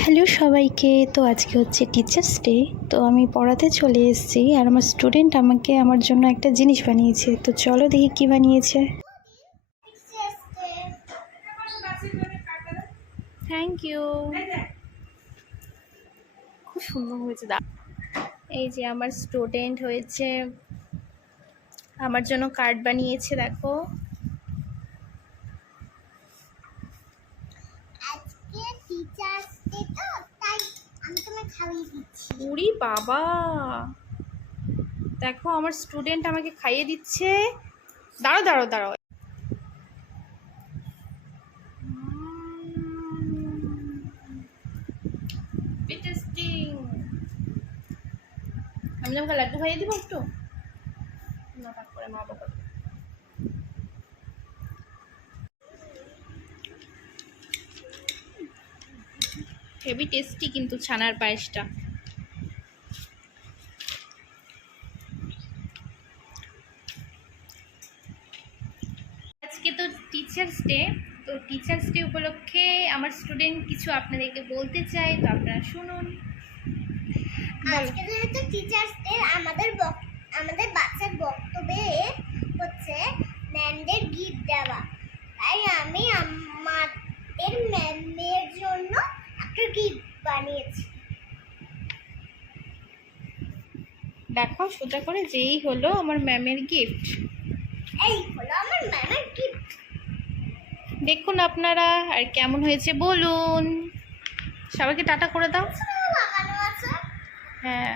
Hello সবাইকে। তো আজকে হচ্ছে টিচার্স ডে। তো আমি পড়াতে চলে এসেছি আর আমার স্টুডেন্ট আমাকে আমার জন্য একটা জিনিস বানিয়েছে। তো চলো দেখি কি বানিয়েছে। থ্যাংক ইউ, খুব সুন্দর হয়েছে। এই যে আমার স্টুডেন্ট হয়েছে, আমার জন্য কার্ড বানিয়েছে, দেখো। আজকে টিচার্স ডে তো তাই আমি তোমাকে খাইয়ে দিচ্ছি। উরি বাবা, দেখো আমার স্টুডেন্ট আমাকে খাইয়ে দিচ্ছে। দাঁড়াও দাঁড়াও দাঁড়াও, আমি তোমাকে লাড্ডু খাইয়ে দিব একটু না, তারপরে মা বাবা। হেভি টেস্টি কিন্তু ছানার পায়েসটা। আজকে তো টিচার্স ডে। তো টিচার্স ডে উপলক্ষে আমার স্টুডেন্ট কিছু আপনাদেরকে বলতে চাই, তো আপনারা শুনুন। আজকে যেহেতু টিচার্স ডে, আমাদের বাচ্চার বক্তব্যে হচ্ছে ম্যামদের গিফট দেওয়া, তাই আমি আমাদের ম্যামের জন্য একটা গিফট বানিয়েছি। দেখো সোজা করে, যেই হলো আমার ম্যামের গিফট। এই হলো আমার ম্যামের গিফট। দেখুন আপনারা, আর কেমন হয়েছে বলুন। সবাইকে টাটা করে দাও। লাগানো আছে। হ্যাঁ।